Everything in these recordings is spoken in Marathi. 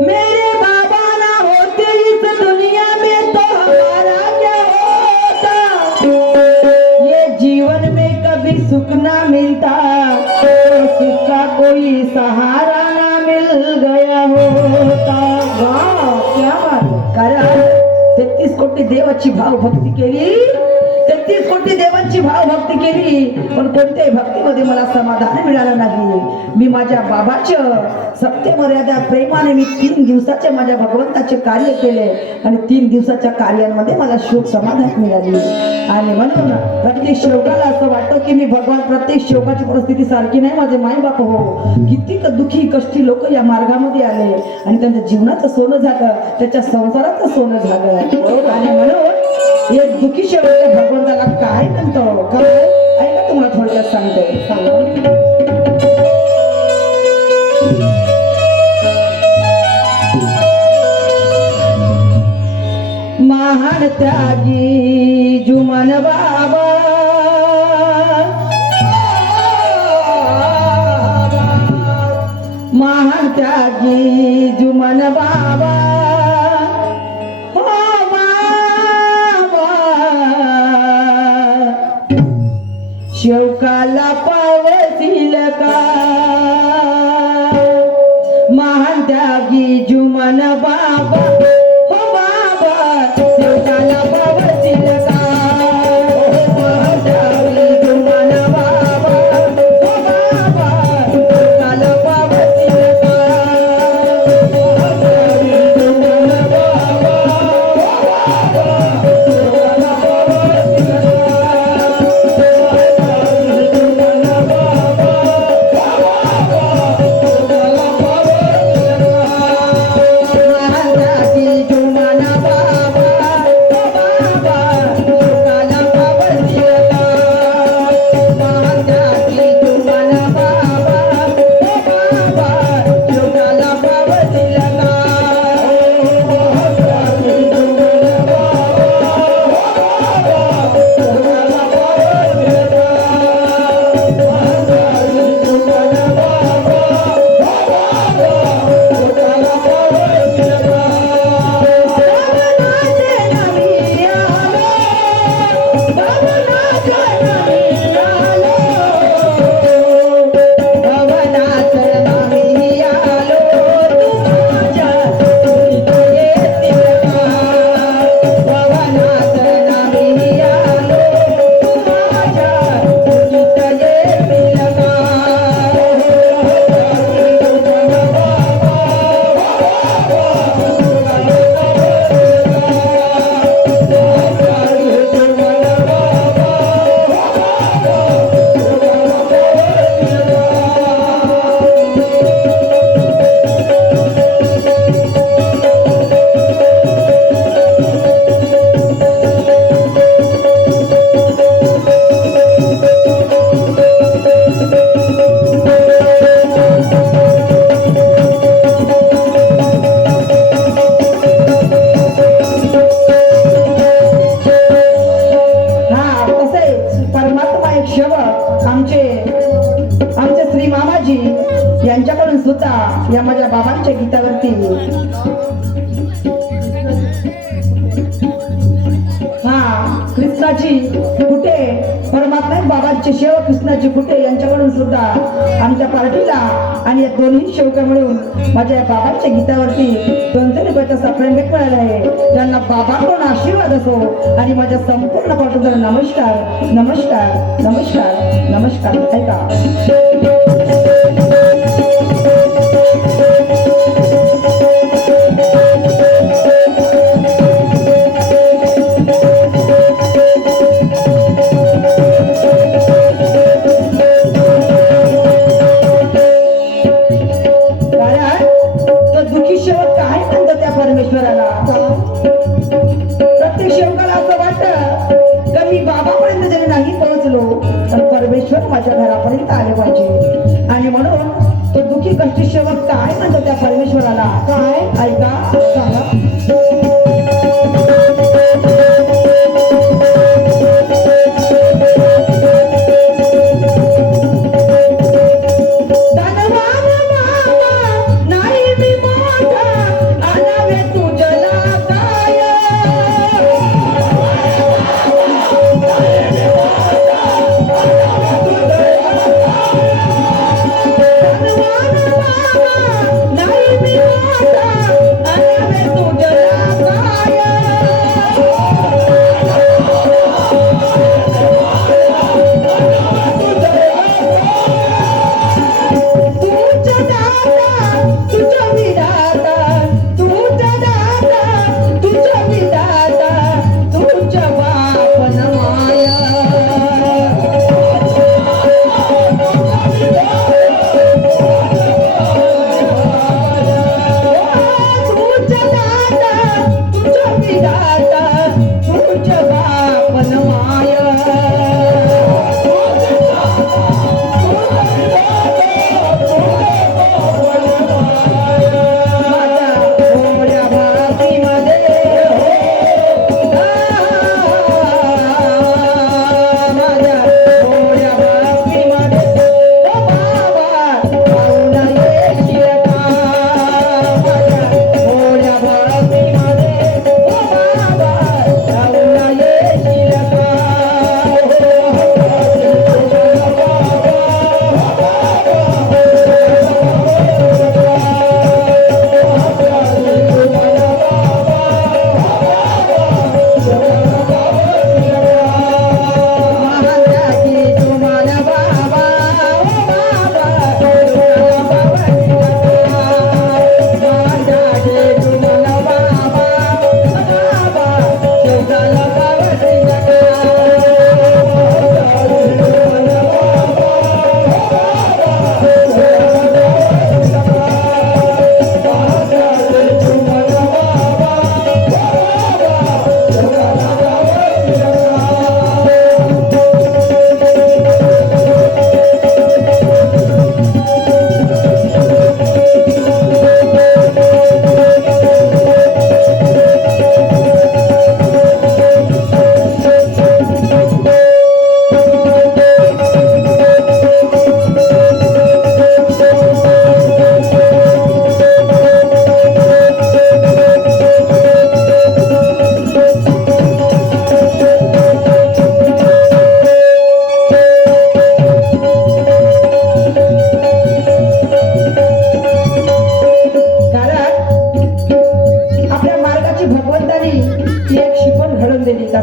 मेरे बाबा ना होते इस दुनिया में तो हमारा क्या होता। ये जीवन में कभी सुख ना मिलता, सुख का कोई सहारा ना मिल गया होता। वाह क्या बात। कारण 33 कोटी देवाची भावभक्ती केली, 33 कोटी देवांची भावभक्ती केली, पण कोणत्याही भक्तीमध्ये मला समाधान मिळालं नाही। मी माझ्या बाबाच्या सत्य मर्यादा प्रेमाने मी 3 दिवसाचे माझ्या भगवंताचे कार्य केले आणि 3 दिवसाच्या कार्यांमध्ये मला सुख समाधान मिळाली। आणि म्हणून प्रत्येक श्लोकाला असं वाटतं की मी भगवान प्रत्येक श्लोकाची परिस्थिती सारखी नाही। माझे माय बाप हो कितीक दुःखी कष्टी लोक या मार्गामध्ये आले आणि त्यांच्या जीवनाचं सोनं झालं, त्याच्या संसाराचं सोनं झालं। आणि म्हणून एक दुःखी शेवट भगवंताला काय म्हणतो काय ऐका तुम्हाला थोडक्यात सांगते। महान त्यागी जुमन बाबा, महान त्यागी जुमन बाबा, शेवकाला पावतील का महान त्यागी जुमन बाबा, हो बाबा शेवकाला पावतील का महान त्यागी जुमन बाबा, हो बाबा शेवकाला पावतील का महान त्यागी जुमन बाबा, हो बाबा शेवकाला पावतील का। यांच्याकडून सुद्धा या माझ्या बाबांच्या गीतावरती कृष्णाची कुठे परमात्मा बाबांचे सेवक कृष्णाची कुठे यांच्याकडून सुद्धा आमच्या पार्टीला आणि या दोन्ही सेवका मिळून माझ्या बाबांच्या गीतावरती 200 रुपयाचा सप्रेम भेट मिळाला आहे। त्यांना बाबांकडून आशीर्वाद असो आणि माझ्या संपूर्ण पार्टीला नमस्कार नमस्कार नमस्कार नमस्कार। ऐका परमेश्वराला प्रत्येक सेवकाला असं वाटतं की मी बाबापर्यंत जरी नाही पोहोचलो तर परमेश्वर माझ्या घरापर्यंत आले पाहिजे।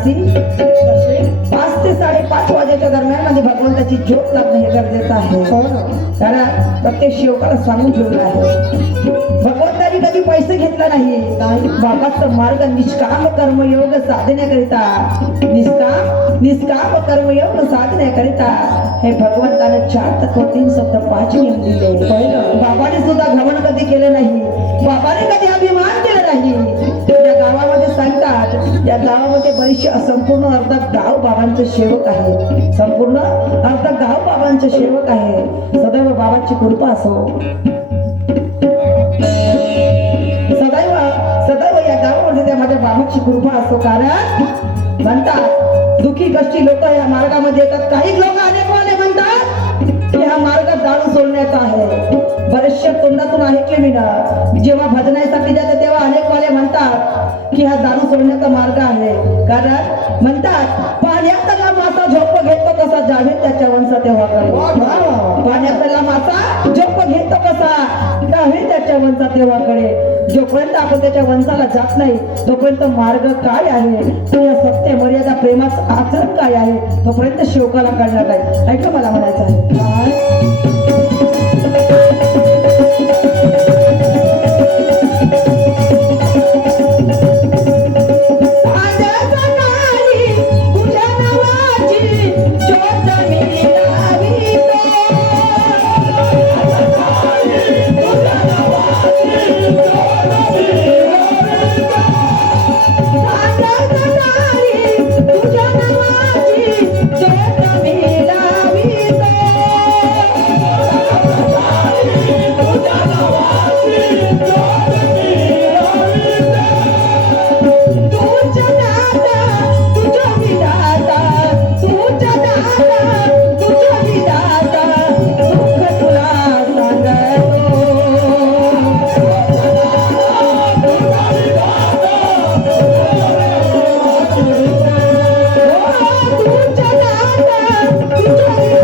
संन्यासी 5 ते 5:30 वाजेच्या दरम्यान मध्ये भगवंताची झोप लागणं हे गरजेचं आहे. कारण प्रत्येक सेवकाला सांगून ठेवलं आहे भगवंतानी कधी पैसे घेतला नाही. बाबाचा मार्ग निष्काम कर्मयोग साधण्याकरिता निष्काम कर्मयोग साधण्याकरिता हे भगवंताने 4 तत्व 3 शब्द 5 नियम दिले. बाबाने सुद्धा घमंड कधी केलं नाही. बाबाने कधी अभिमान केला नाही. या गावामध्ये सांगतात या गावामध्ये बरेचसे संपूर्ण अर्धा गाव बाबांचे सेवक आहे. संपूर्ण अर्धा गाव बाबांचे सेवक आहे. सदैव बाबांची कृपा असो. सदैव या गावामध्ये त्या माझ्या बाबाची कृपा असो. कारण म्हणतात दुखी कष्टी लोक या मार्गामध्ये येतात. काही लोक अनेक वाले म्हणतात की हा मार्ग दारू सोडण्याचा आहे. बरेचशा तोंडातून ऐकले मी ना जेव्हा भजनासाठी जाते तेव्हा अनेक वाले म्हणतात की हा दारू सोडण्याचा मार्ग आहे. कारण म्हणतात पाण्यातला मासा झोप घेतो कसा जावे त्याच्या वंशा तेव्हा कडे. पाण्यातला मासा झोप घेतो कसा जावे त्याच्या वंशा तेव्हा कडे. जोपर्यंत आपण त्याच्या वंशाला जात नाही तोपर्यंत मार्ग काय आहे तो या सत्य मर्यादा प्रेमाचं आचरण काय आहे तोपर्यंत शोकाला कळणार नाही. ऐका मला म्हणायचं आहे